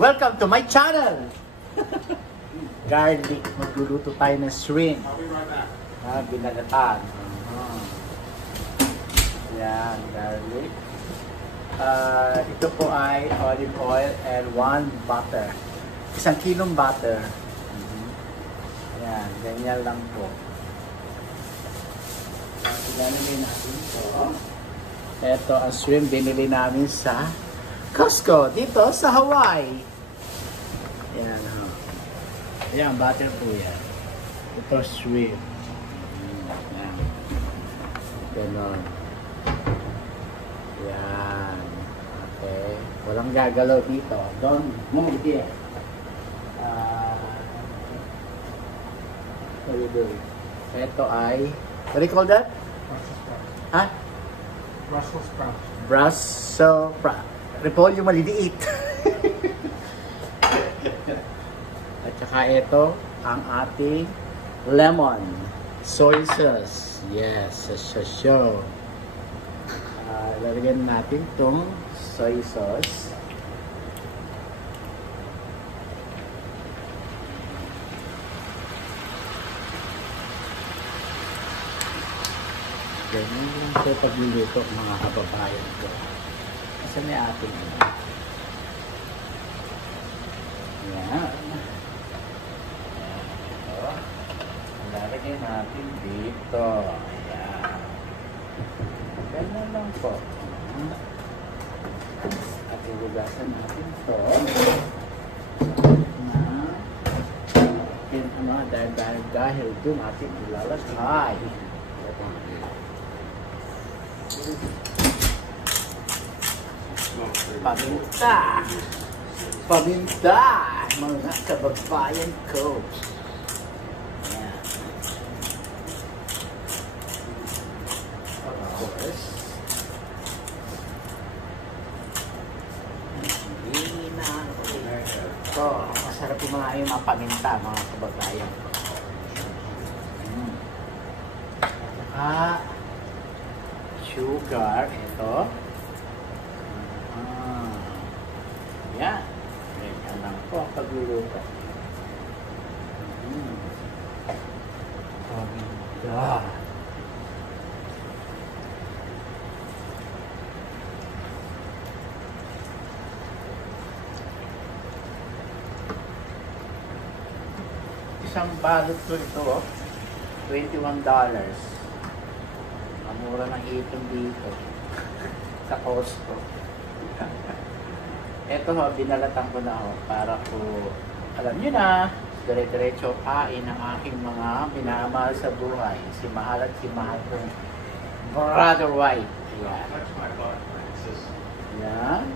Welcome to my channel! Garlic, magluluto tayo ng shrimp. Binagatan. Yan, garlic. Ito po ay olive oil and 1 butter. 1 kilong butter. Yan, ganyan lang po. Ilalagay natin ito. Ito ang shrimp binili namin sa Costco, dito sa Hawaii. Yan, Ayan, butter po yan. Ito, shrimp. Yan. Ganon. Yan. Okay. Walang gagalaw dito. Don't move here. What do you do? Ito ay, what do you call that? Ha? Brussels sprouts. Brussels sprouts. Repolyo maliliit. At saka ito, ang ating lemon. Soy sauce. Yes, show. Lalagyan natin itong soy sauce. Ganyan lang ito pagluluto mga kababayan ko. Kasi may ating yan. Ito. Lalagay natin dito. Ayan. Ganyan lang po. At ilugasan natin ito. Dahil dun ating ilalagay. Paminta! Paminta! Mga kababayan ko! Ayan. Of course. Hindi na ito. Masarap yung mga paminta, mga kababayan ko. Sugar. Ito. Yan. Ganyan lang po ang pagluluto. Paminta. Isang balot ko ito, $21. Ang mura ng ipon dito sa Costco. Ito binalatan ko na para po, alam nyo na, dire-diretso kain ang aking mga minamahal sa buhay. Si Mahal at si Mahal kong Brother White. Ayan. Ayan.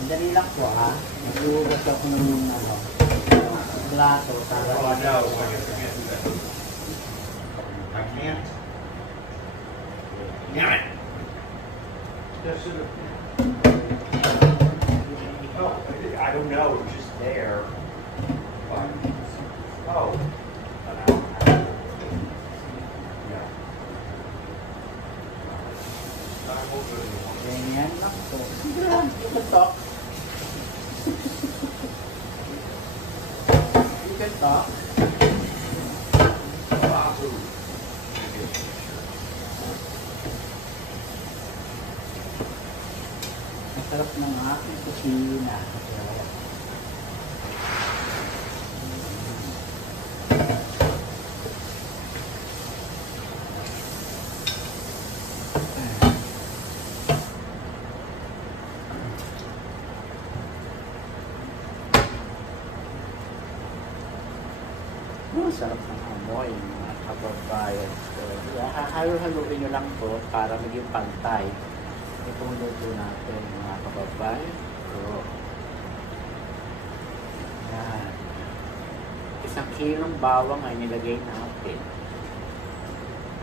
Ang dali lang po ha. Naglugas ako ng plato para I can't. Damn it! Oh, I don't know. It's just there. But, oh. Yeah. ganyan lang po. You can talk. You can talk. Sarap ng aking kusina. Sarap ng amoy, mga kababayan. So, halo-haluin nyo lang po para maging pantay itong luto natin, mga kababayan. So, kilong bawang ay nilagay natin.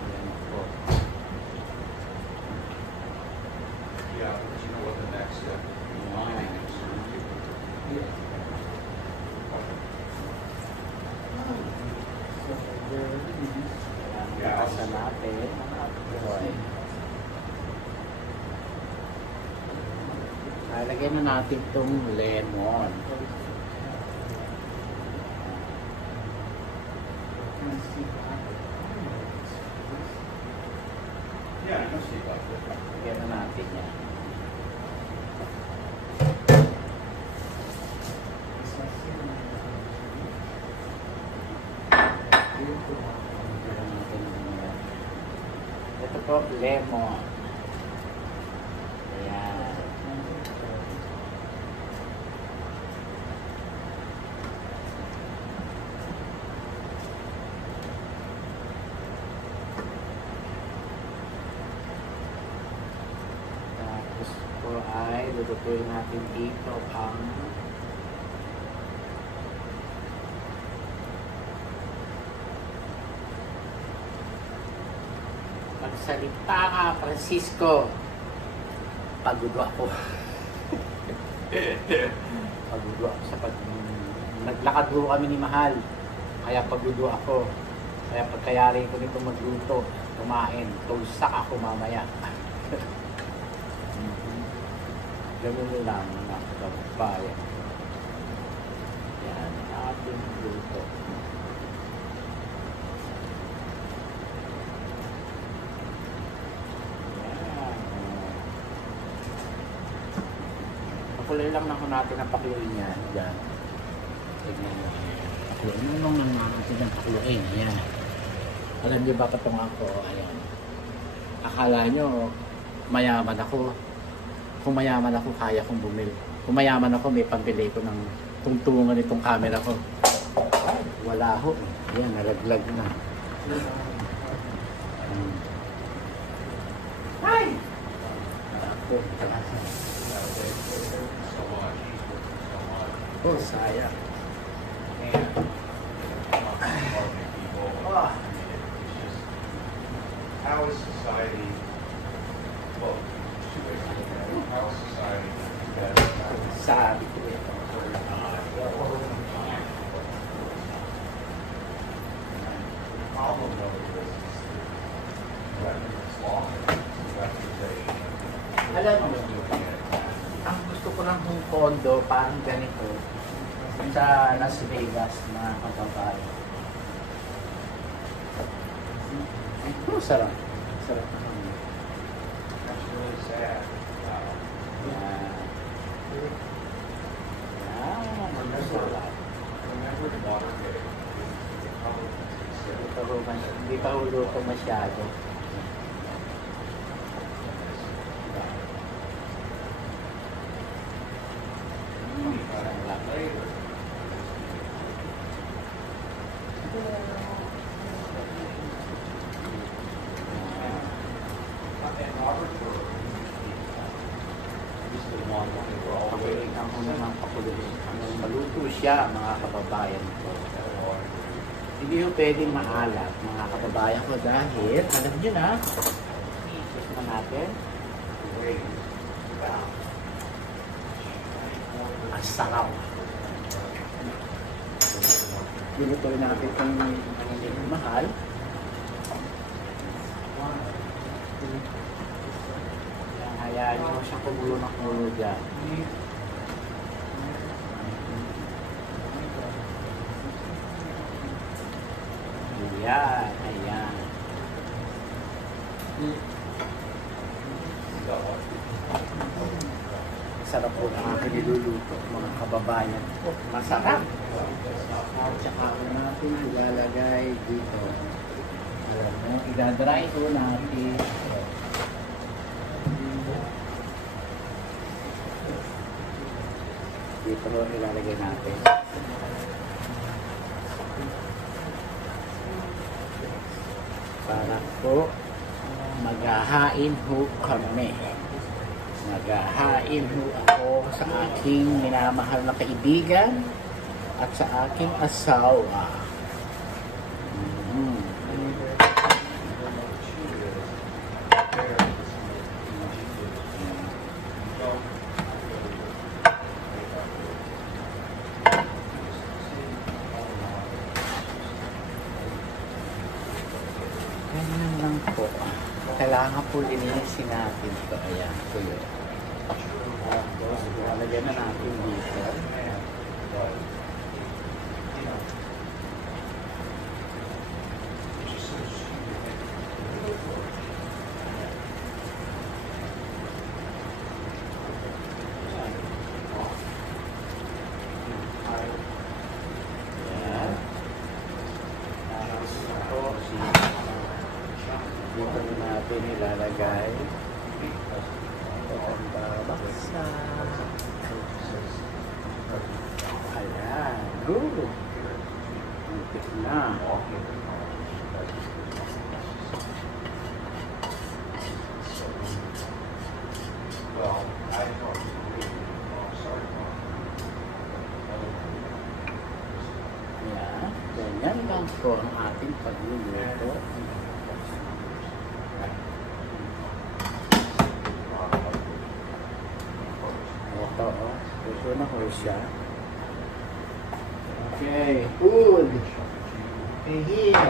Ayan po. Yeah, but you know what the next step Ayan. Ayan, nasa natin. Okay. Lalagyan na natin itong lemon. Yeah, I can see about that. Lagyan na natin yan. Lagyan natin yan. Ito po, lemon. Ayan. Tapos po ay lulutuin natin dito ang magsalita ka, Francisco. Pagudo ako. Pagudo ako sa naglakad ho kami ni Mahal. Kaya pagudo ako. Kaya pagkayari ko nito magluto, kumain, tulsak ako mamaya. Ganun lang mga kababayan. Yan, ating luto. Yan. Pakulay lang na natin ang pakuluin yan. Yan. Tignan mo. Pakuluin lang natin ang pakuluin. Yan. Alam niyo ba patong ako? Ayan. Akala nyo, mayaman ako. Kung mayaman ako, kaya kong bumili. Kung mayaman ako, may pambili ko ng tungtungan itong camera ko. Ay, wala ho. Yan, nalaglag na. Ay! Ako, So much. So much. oh, sayang. And apartment people. Ah. I mean, it's just how is society? Well, two ways to look at it. How is society better? Sabi ko eh. Problem though is that it's law, reputation. Alam mo, Comes to it. ang gusto ko ng hong condo, parang ganito, sa Las Vegas, mga kababayan. Ay, sarap. Sarap. That's really sad. Yan. Yan. Masarap. Remember the Watergate? The Republicans said, Hindi pa hulo ko masyado. Sarap. later. And Robert Burr, he's the one that they were all waiting Pakulitan ko naman pakulitan. Hanggang maluto siya, mga kababayan ko. Hindi ko pwedeng maalat, mga kababayan ko, dahil, alam nyo na, i-check na natin. Ang sarap. Lutuin natin itong hindi mahal. Yan, hayaan nyo siyang kumulo na kumulo dyan. Ayan, ayan. Sarap po ng aking niluluto, mga kababayan ko. Masarap. At saka natin ilalagay dito. Alam mo, idadry ko natin. Dito ho ilalagay natin. Para po maghahain ho kami. Maghahain ho ako sa aking minamahal na kaibigan at sa aking asawa. Mm. Ganyan lang po. Kailangan po linisin natin ito. Ayan, ito yun. Tapos, lalagyan na natin dito. Ayan. Tapos ito, dito na natin ilalagay. Ito ang babaksa. Ayan. Ooh. Lupit na. Well, I thought it was really, sorry, Ayan. Ganyan lang po ang ating pagluluto. Ito, oh. Gusto na ko siya. Okay. Good. Okay, here.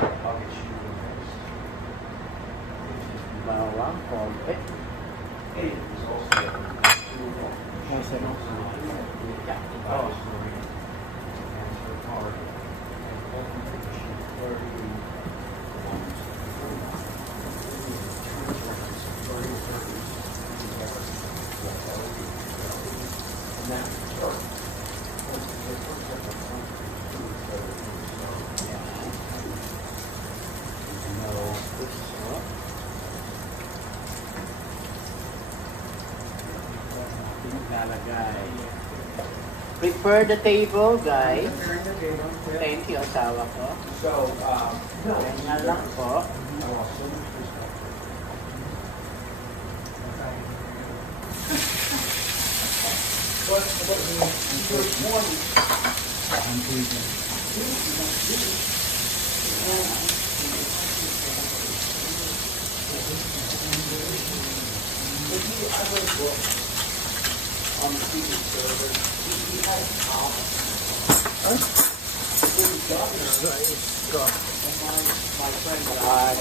Bawang konti. Kasi no. Ito. Nalagay. Prepare the table, guys. Thank you, asawa ko. So, Ganyan lang po.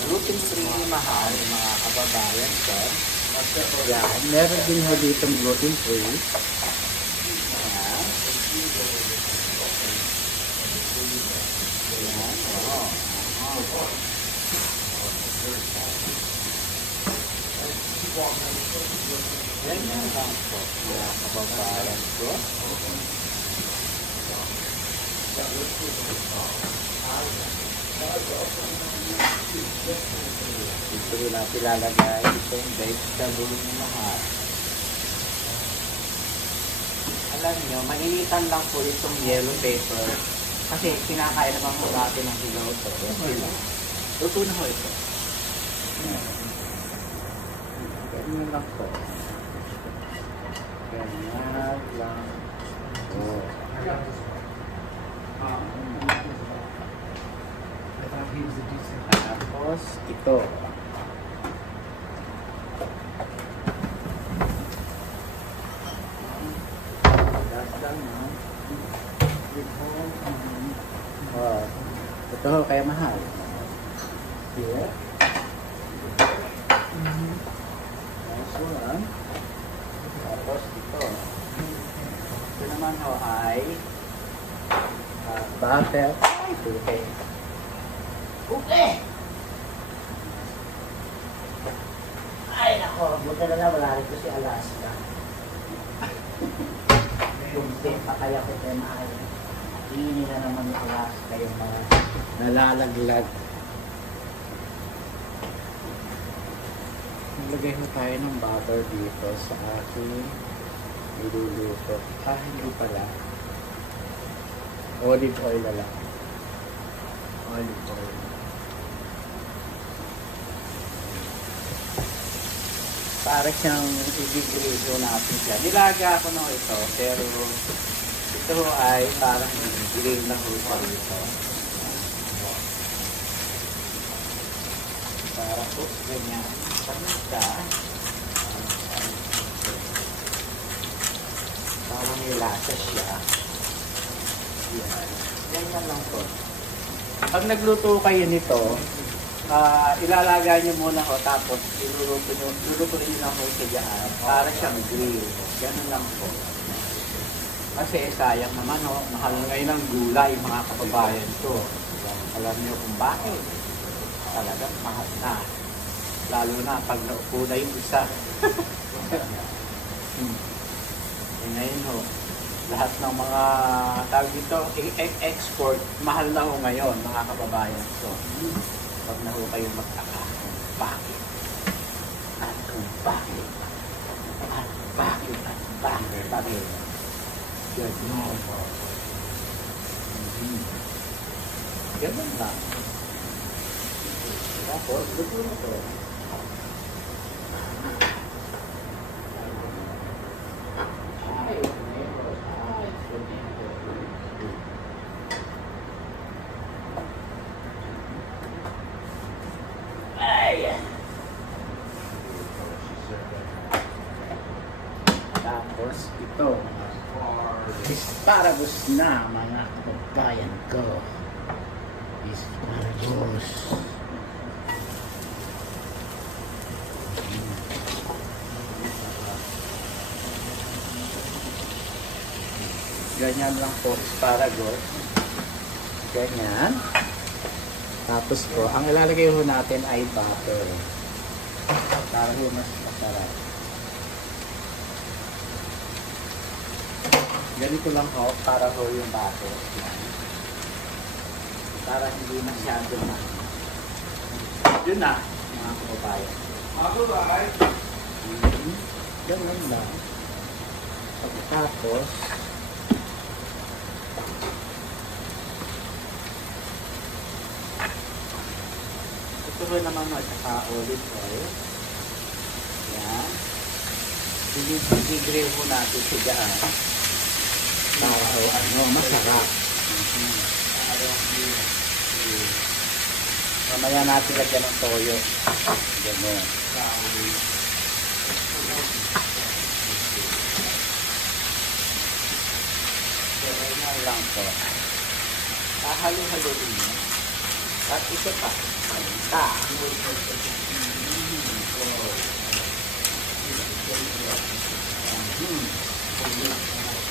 Gluten-free mahal, mga kababayan ko. Yan, meron din ho dito gluten-free. Yan. Yan, oo. Ganyan lang po, mga kababayan ko. Dito rin natin lalagay itong vegetable na mahal. Alam nyo, mainitan lang po itong yellow pepper. Kasi kinakain naman mo natin ng hilaw ito. Luto na ho ito. Ganyan lang po. Ganyan lang. Oh. Tapos ito. Oh. Ito ho, kaya mahal. Yeah. Nice one. Tapos ito. Ito naman ho ay butter. Okay. Okay! Ay, nako. Buta na lang. Wala rin ko si Alaska. Yung pa kaya ko tayo mahal. Hindi na naman yung Alaska yung mga nalalaglag. Naglagay mo tayo ng butter dito sa ating niluluto. Hindi pala. Olive oil na lang. Olive oil. Para siyang i-grill natin siya. Nilaga ko na ito, pero ito ay parang i-grill na ko pa ito. Tapos ganyan. Paminta. Para may lasa siya. Yan. Ganyan lang po. Pag nagluto kayo nito, ilalagay nyo muna ho, tapos iluluto nyo lang ho siya dyan para siyang grill. Ganun lang po. Kasi sayang naman ho, mahal ngayon ang gulay mga kababayan ko. Alam nyo kung bakit. Talagang mahal na. Lalo na pag naupo na yung isa. Ngayon ho, lahat ng mga tawag dito, export, mahal na ho ngayon mga kababayan. So, wag na ho kayo magtaka kung bakit. At kung bakit. At bakit. At bakit. Bakit. Good morning. Ganun lang. Tapos, luto na to. Tapos ito, asparagus na mga kababayan ko. Asparagus. Ganyan lang po, asparagus. Ganyan. Tapos po, ang ilalagay ho natin ay butter. Para ho mas masarap. Ganito lang ho, para ho yung butter. Yan. Para hindi masyado na. Yun na, mga kababayan. Ganun lang. Pagkatapos, ito rin naman at saka olive oil. Yan. I-grill po natin siya dyan. Para ho, masarap. Mamaya natin lagyan ng toyo. Ganun. Ganyan lang po. Halo-haloin mo. At ito pa. Paminta.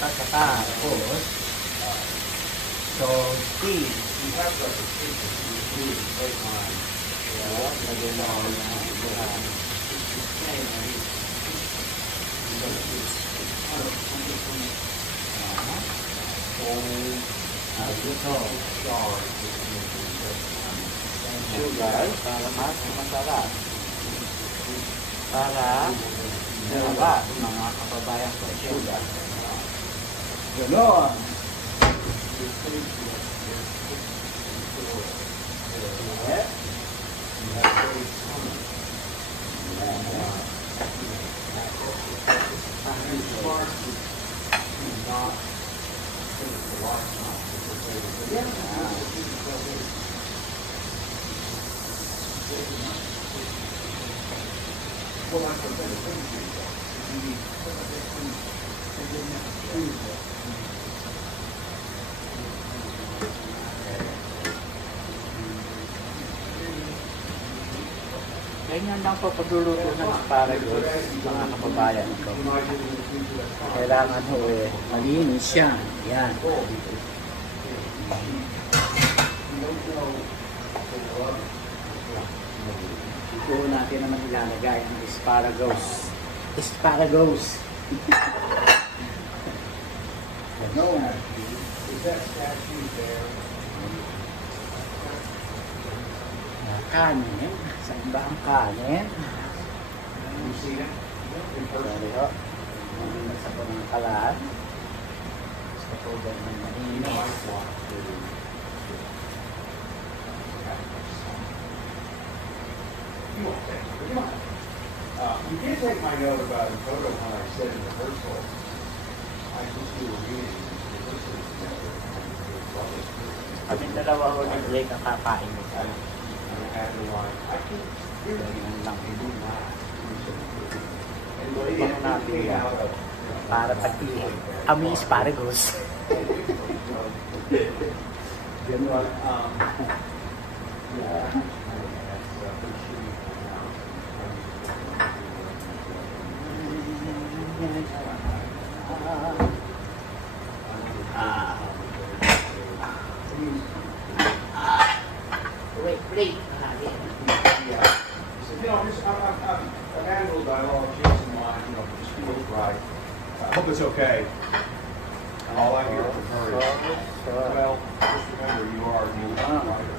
Tapos, salty. Lagyan na ako ng sugar para mas masarap. Para masarap mga kababayan ko. Sugar. Ganon. Ganyan lang po pagluluto ng asparagus, mga kababayan ko. Kailangan ho malinis yan. Yan. Ito natin naman ilalagay ang asparagus. Asparagus. No. Is that statue there? Kanin. Saan ba ang kanin? You see it? In Sorry person? ho. Malinis ako ng kalat. Gusto ko ganyan malinis. Come on, come on. You can't take my note about the photo when I said in rehearsal. I think you were reading rehearsal together. Kaming dalawa ho nag-break ang kakain nito. And I had the line, I can't Ganyan lang. And the lady Baka natin came yan. out of Para pati amoy asparagus. But, Ah. Wait. yeah. So, you know, I've handled that all chasing mine, you know, if this feels right. I hope it's okay. All I hear from her is, well, just remember you are a new writer.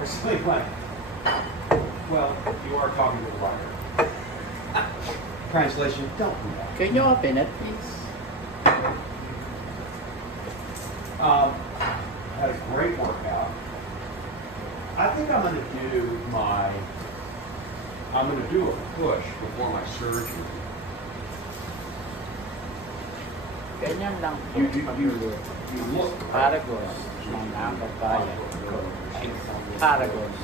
Or something like, well, you are talking to the writer. Translation, don't do that. Can you open it, please? Had a great workout. I think I'm going to do a push before my surgery. Ganyan lang. You look. Asparagus. Mga babayan. Asparagus.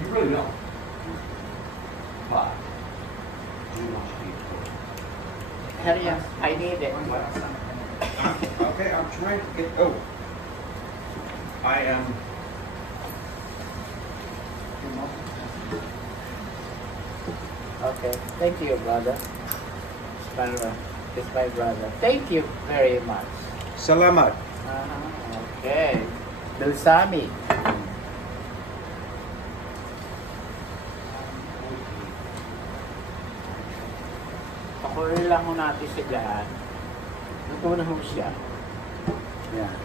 You really don't. But you must be. Hurry up. I need it. Okay, I'm trying to get. Oh, I am. Okay. Thank you, brother. It's my brother. Thank you very much. Salamat. Okay. Bilsami. Pakuloy lang ho natin sa dyan. Luto na ho siya. Yan.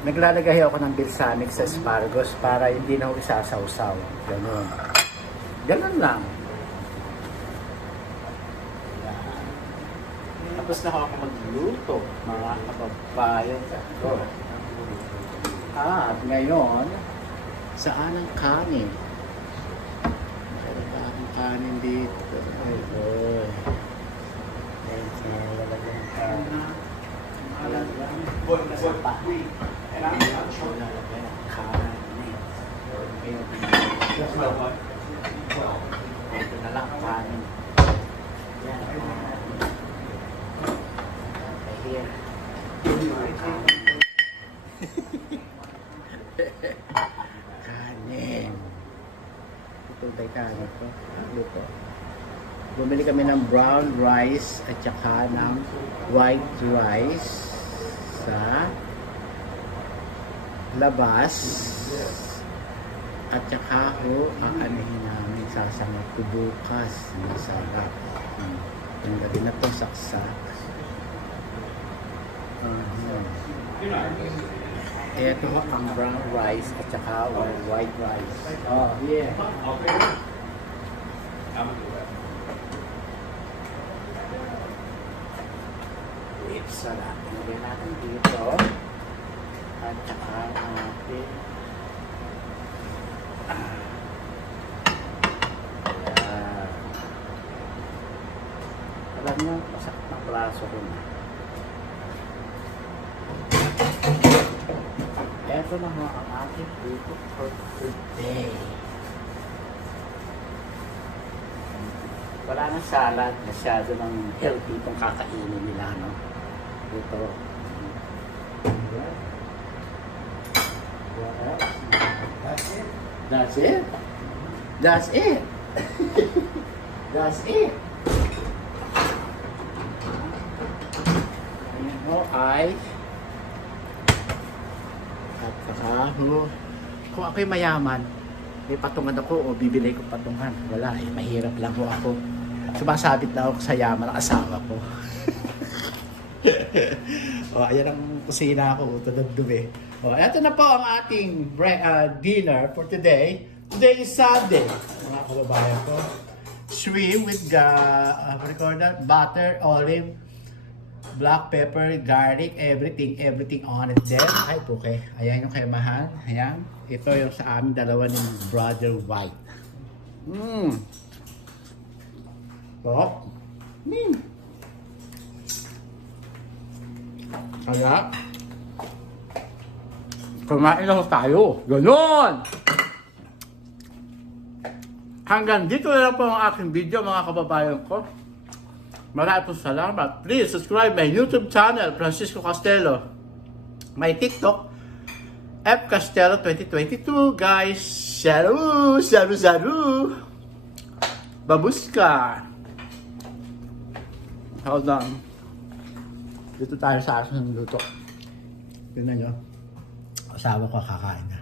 Naglalagay ako ng balsamic sa asparagus para hindi na ho isasawsaw. Ganun. Ganun lang. Yan. Tapos na ako magluto, mga kababayan ko. At ngayon, saan ang kanin? Meron ba akong kanin dito? Ay, boy. Lalagyan ng kanin. And I'm sure Lalagyan ng kanin. that's my what? Well, Ito na lang, kanin. Yan. Okay, here. Kanin. Ito tayo kanin ko. Luto. Bumili kami ng brown rice at saka ng white rice sa labas. At saka ho, aanihin namin sasangag ko bukas. Masarap. Yung gabi na to, saksak. Ito ho, ang brown rice at saka white rice. Oh, yeah. okay. I'm gonna do that. Sarap. Ilagay natin dito. At saka natin. Ayan. Alam niyo, masakit ng braso ko na. Ito na ho ang ating luto for today. Wala nang salad. Masyado ng healthy itong kakainin nila, no? Ito. What else? That's it. That's it. That's it. Ayan ho ay at saka ho, kung ako'y mayaman, may patungan ako o bibili ko patungan. Wala eh, mahirap lang ho ako. Sumasabit na ako sa yaman ng asawa ko. O, ayan ang kusina ko, tunod dumi. O, eto na po ang ating dinner for today. Today is Sunday, mga kababayan ko. Shrimp with what do you call that? Butter, olive, black pepper, garlic, everything on it there. Ay, okay. Ayan yung kay Mahal. Ayan. Ito yung sa amin dalawa ni Brother White. Oh. Kaya, Kumain lang tayo. Ganon! Hanggang dito na lang po ang aking video mga kababayan ko. Maraming po salamat. Please subscribe my YouTube channel, Francisco Castelo. My TikTok, F Castelo 2022, guys. Sharu, sharu, sharu. Babuska. Hold on. Dito tayo sa aking luto. Tingnan nyo. Asawa ko kakain na.